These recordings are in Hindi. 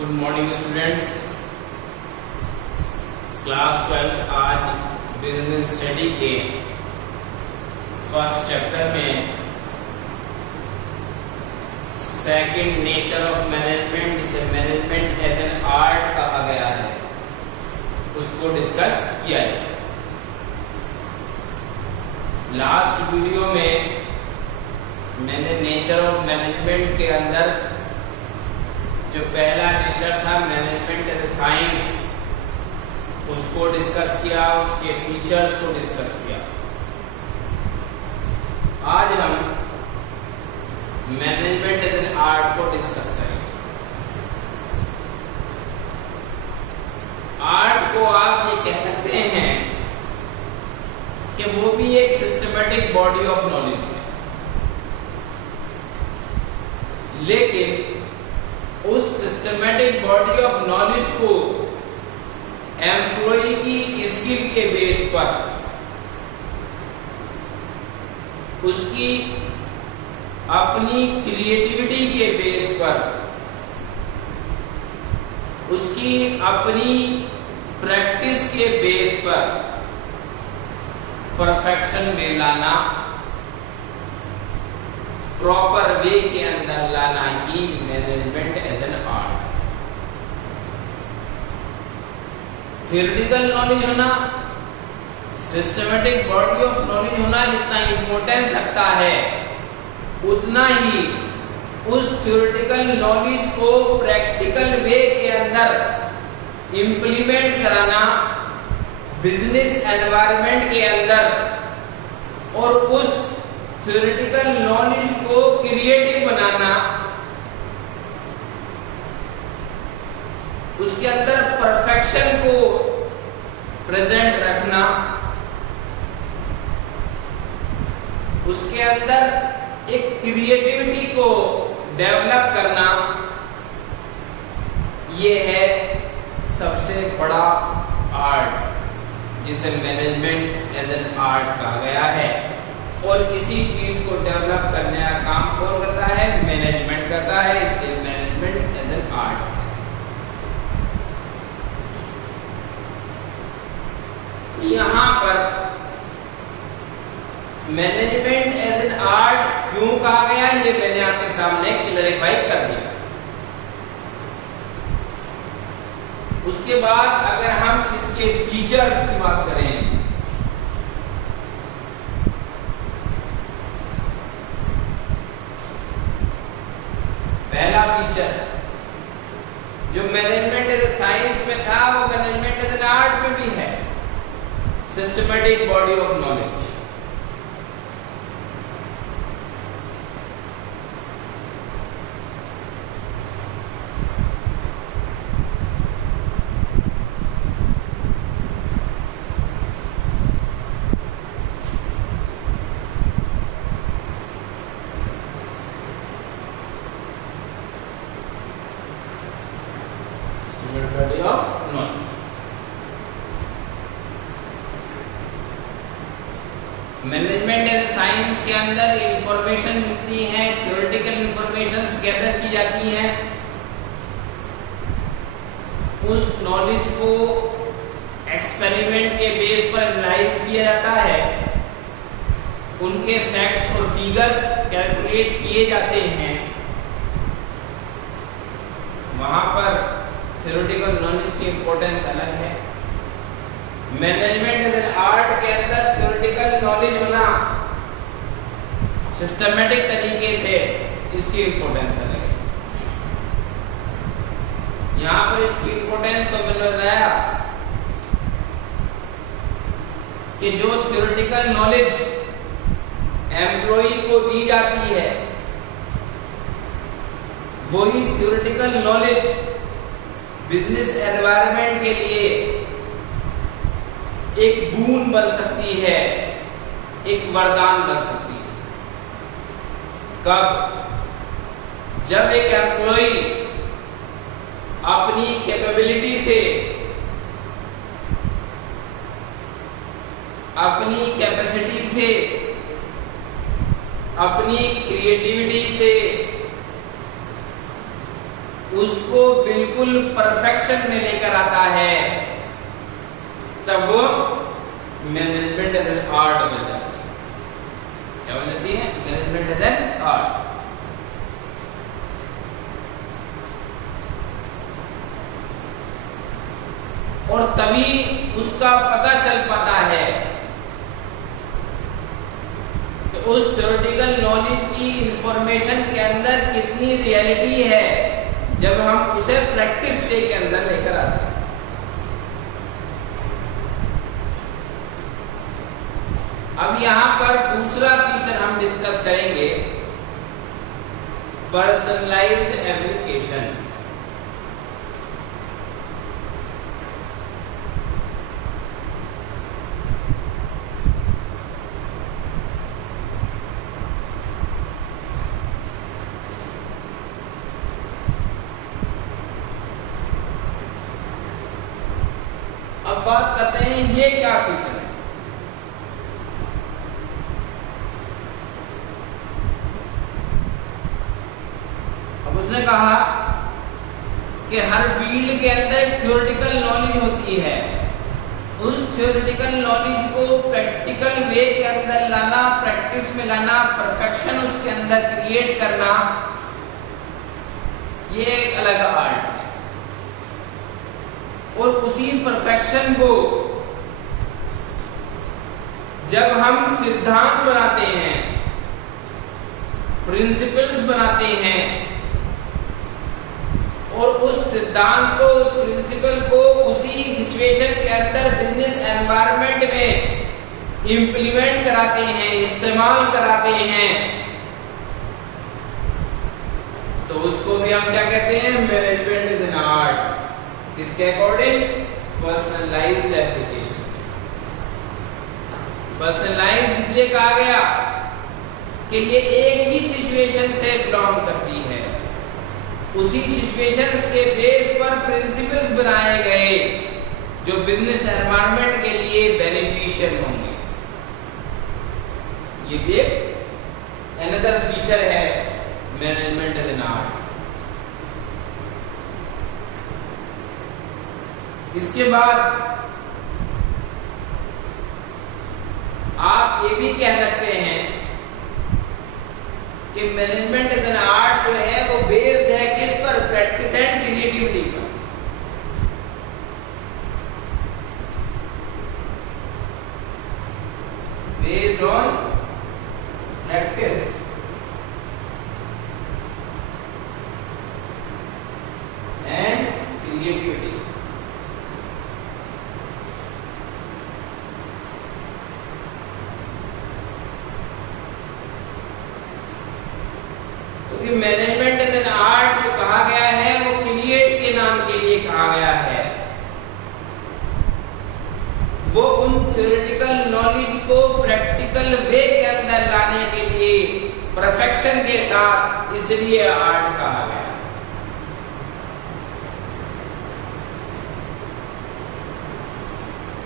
Good morning students. क्लास 12 आज बिजनेस स्टडी के फर्स्ट चैप्टर में सेकंड नेचर ऑफ मैनेजमेंट, जिसे मैनेजमेंट एज एन आर्ट कहा गया है, उसको डिस्कस किया है। लास्ट वीडियो में मैंने नेचर ऑफ मैनेजमेंट के अंदर जो पहला नेचर था मैनेजमेंट एज ए साइंस, उसको डिस्कस किया, उसके फीचर्स को डिस्कस किया। आज हम मैनेजमेंट एज एन आर्ट को डिस्कस करेंगे। आर्ट को आप ये कह सकते हैं कि वो भी एक सिस्टमेटिक बॉडी ऑफ नॉलेज है, लेकिन उस सिस्टमेटिक बॉडी ऑफ नॉलेज को एम्प्लॉय की स्किल के बेस पर, उसकी अपनी क्रिएटिविटी के बेस पर, उसकी अपनी प्रैक्टिस के बेस पर परफेक्शन में लाना, प्रॉपर वे के अंदर लाना ही management as an art. Theoretical knowledge होना, सिस्टमेटिक बॉडी ऑफ नॉलेज होना जितना इंपॉर्टेंस रखता है, उतना ही उस थियोरेटिकल नॉलेज को प्रैक्टिकल वे के अंदर इंप्लीमेंट कराना बिजनेस एनवायरनमेंट के अंदर, और उस थ्योरेटिकल नॉलेज को क्रिएटिव बनाना, उसके अंदर परफेक्शन को प्रेजेंट रखना, उसके अंदर एक क्रिएटिविटी को डेवलप करना, ये है सबसे बड़ा आर्ट जिसे मैनेजमेंट एज एन आर्ट कहा गया है। और इसी चीज को डेवलप करने का काम कौन करता है? मैनेजमेंट करता है। इसलिए मैनेजमेंट एज एन आर्ट। यहां पर मैनेजमेंट एज एन आर्ट क्यों कहा गया, ये मैंने आपके सामने क्लैरिफाई कर दिया। उसके बाद अगर हम इसके फीचर्स की बात करें, पहला फीचर जो मैनेजमेंट एज ए साइंस में था, वो मैनेजमेंट एज एन आर्ट में भी है, systematic body of knowledge. Body of knowledge. Management as science के अंदर इंफॉर्मेशन मिलती है, थ्योरेटिकल इंफॉर्मेशंस गैदर की जाती हैं, उस नॉलेज को एक्सपेरिमेंट के बेस पर एनालाइज किया जाता है, उनके फैक्ट्स और फिगर्स कैलकुलेट किए जाते हैं। वहां पर थ्योरेटिकल नॉलेज की इंपॉर्टेंस अलग है। मैनेजमेंट एज एन आर्ट के अंदर थ्योरेटिकल नॉलेज होना, सिस्टमेटिक तरीके से, इसकी इंपॉर्टेंस अलग है। यहां पर इसकी इंपॉर्टेंस को मैंने बताया कि जो थ्योरेटिकल नॉलेज एम्प्लॉय को दी जाती है, वही थ्योरेटिकल नॉलेज बिजनेस एनवायरनमेंट के लिए एक बून बन सकती है, एक वरदान बन सकती है। कब? जब एक एम्प्लॉय अपनी कैपेबिलिटी से, अपनी कैपेसिटी से, अपनी क्रिएटिविटी से उसको बिल्कुल परफेक्शन में लेकर आता है, तब वो मैनेजमेंट एज एन आर्ट बन जाती है। क्या बन जाती है? Management as an art. और तभी उसका पता चल पाता है कि उस थ्योरेटिकल नॉलेज की इंफॉर्मेशन के अंदर कितनी रियलिटी है, जब हम उसे प्रैक्टिस डे के अंदर लेकर आते हैं। अब यहां पर दूसरा फीचर हम डिस्कस करेंगे, पर्सनलाइज्ड एप्लीकेशन। अब बात करते हैं ये क्या फीचर है। अब उसने कहा कि हर फील्ड के अंदर थ्योरेटिकल नॉलेज होती है, उस थ्योरेटिकल नॉलेज को प्रैक्टिकल वे के अंदर लाना, प्रैक्टिस में लाना, परफेक्शन उसके अंदर क्रिएट करना, ये एक अलग आर्ट है। और उसी परफेक्शन को जब हम सिद्धांत बनाते हैं, प्रिंसिपल्स बनाते हैं, और उस सिद्धांत को, उस प्रिंसिपल को उसी सिचुएशन के अंदर बिजनेस एनवायरनमेंट में इंप्लीमेंट कराते हैं, इस्तेमाल कराते हैं, तो उसको भी हम क्या कहते हैं? Management is an art. किसके अकॉर्डिंग? Personalised application. पर्सनलाइज्ड इसलिए कहा गया कि ये एक ही सिचुएशन से बिलोंग करती है, उसी सिचुएशंस के बेस पर प्रिंसिपल्स बनाए गए जो बिजनेस एनवायरनमेंट के लिए बेनिफिशियल होंगे। ये भी एक अनदर फीचर है मैनेजमेंट एज एन आर्ट। इसके बाद आप ये भी कह सकते हैं कि मैनेजमेंट एज एन आर्ट जो है वो बेस्ड है किस पर? प्रैक्टिस एंड क्रिएटिविटी पर। Based on practice and creativity. Management as an art जो कहा गया है वो क्रिएट के नाम के लिए कहा गया है। वो उन थ्योरेटिकल नॉलेज को प्रैक्टिकल वे के अंदर लाने के लिए परफेक्शन के साथ, इसलिए आर्ट कहा गया।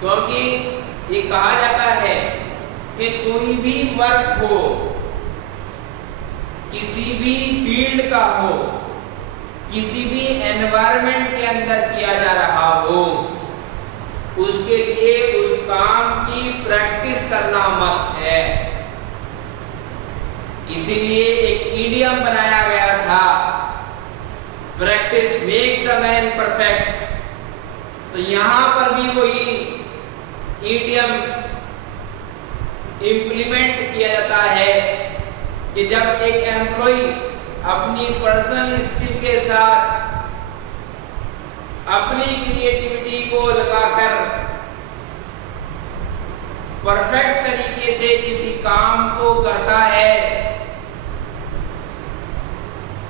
क्योंकि ये कहा जाता है कि कोई भी वर्क हो, किसी भी फील्ड का हो, किसी भी एनवायरनमेंट के अंदर किया जा रहा हो, उसके लिए उस काम की प्रैक्टिस करना मस्ट है। इसीलिए एक इडियम बनाया गया था, practice makes a man perfect. तो यहां पर भी वही इडियम इंप्लीमेंट किया जाता है कि जब एक एम्प्लॉय अपनी पर्सनल स्किल के साथ अपनी क्रिएटिविटी को लगाकर परफेक्ट तरीके से किसी काम को करता है,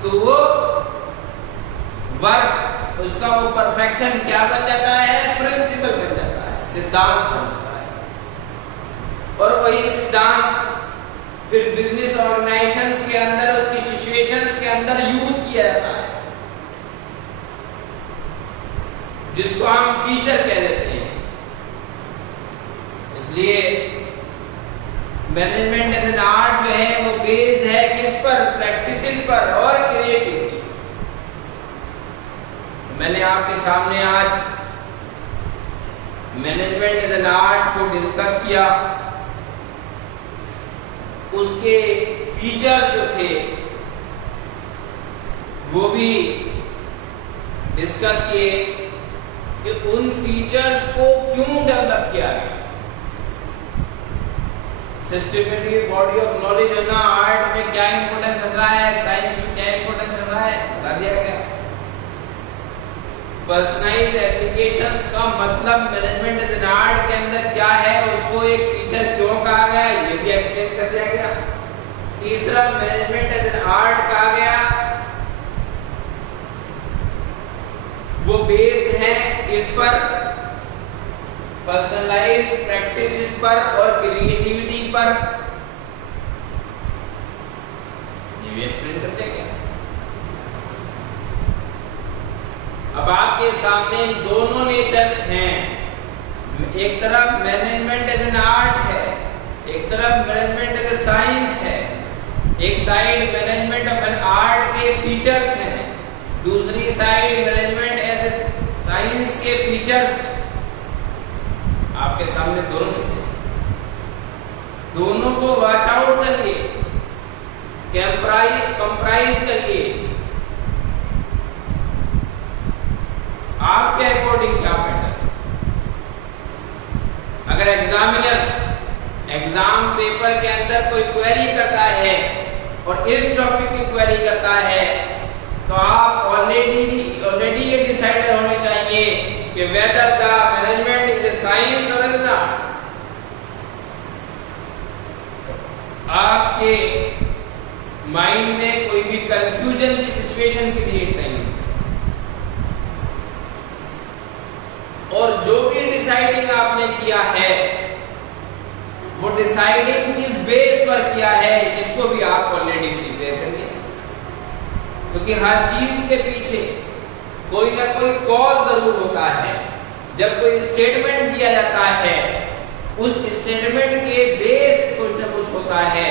तो वो वर्क, उसका वो परफेक्शन क्या बन जाता है? प्रिंसिपल बन जाता है, सिद्धांत बन जाता है। और वही सिद्धांत फिर बिजनेस ऑर्गेनाइजेशंस के अंदर, उसकी सिचुएशंस के अंदर यूज किया जाता है, जिसको हम फीचर कह देते हैं। इसलिए मैनेजमेंट एज एन आर्ट जो है वो बेस्ड है किस पर? प्रैक्टिसेस पर और क्रिएटिविटी। मैंने आपके सामने आज मैनेजमेंट एज एन आर्ट को डिस्कस किया। उसके फीचर्स जो थे वो भी डिस्कस किए कि उन फीचर्स को क्यों डेवलप किया गया। सिस्टमेटिक बॉडी ऑफ नॉलेज होना आर्ट में क्या इंपॉर्टेंस रख रहा है, साइंस में क्या इंपॉर्टेंस रख रहा है, बता दिया गया। पर्सनलाइज्ड एप्लीकेशंस का मतलब मैनेजमेंट एज एन आर्ट के अंदर क्या है, उसको एक फीचर क्यों कहा गया, ये भी एक्सप्लेन कर दिया गया। तीसरा, मैनेजमेंट एज एन आर्ट कहा गया, वो बेस्ड है इस पर, पर्सनलाइज्ड प्रैक्टिसेस पर और क्रिएटिविटी पर। ये भी एक्सप्लेन करते हैं। अब आपके सामने दोनों नेचर हैं, एक तरफ मैनेजमेंट एज एन आर्ट है, एक तरफ मैनेजमेंट एज ए साइंस है। एक side management of an art के फीचर्स हैं, दूसरी side management as a science के फीचर्स। आपके सामने दोनों चीजें, दोनों को वॉच आउट करिए, कंप्राइज करिए। आपके अकॉर्डिंग क्या बेटर। अगर एग्जामिनर एग्जाम पेपर के अंदर कोई क्वेरी करता है और इस टॉपिक की क्वेरी करता है, तो आप ऑलरेडी ये डिसाइडेड होने चाहिए कि whether the management is a science और इज नॉट। आपके माइंड में कोई भी कंफ्यूजन की सिचुएशन क्रिएट नहीं हो। और जो भी डिसाइडिंग आपने किया है, वो डिसाइडिंग किस बेस पर किया है, इसको भी आप ऑलरेडी प्रिपेयर करिए। क्योंकि हर चीज के पीछे कोई ना कोई कॉज जरूर होता है। जब कोई स्टेटमेंट दिया जाता है, उस स्टेटमेंट के बेस कुछ ना कुछ होता है।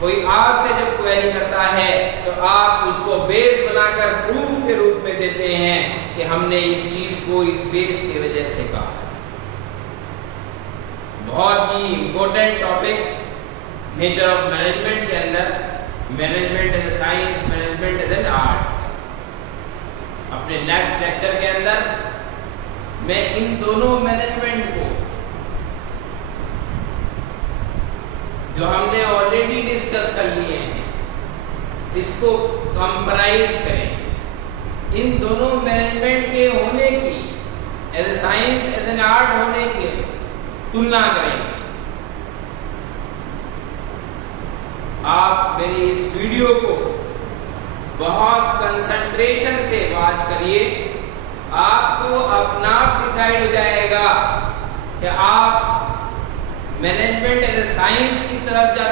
कोई आपसे जब क्वेरी करता है, तो आप उसको बेस बनाकर प्रूफ के रूप में देते हैं कि हमने इस चीज को इस बेस की वजह से कहा। बहुत ही important topic nature of management के अंदर, management as a science, management as an art. अपने नेक्स्ट लेक्चर के अंदर मैं इन दोनों मैनेजमेंट को, जो हमने ऑलरेडी डिस्कस कर लिए हैं, इसको कंप्राइज करें। इन दोनों मैनेजमेंट के होने की, as a science as an art होने की तुलना करेंगे। आप मेरी इस वीडियो को बहुत कंसंट्रेशन से वॉच करिए। आपको अपना आप डिसाइड हो जाएगा कि आप मैनेजमेंट एज ए साइंस की तरफ जाते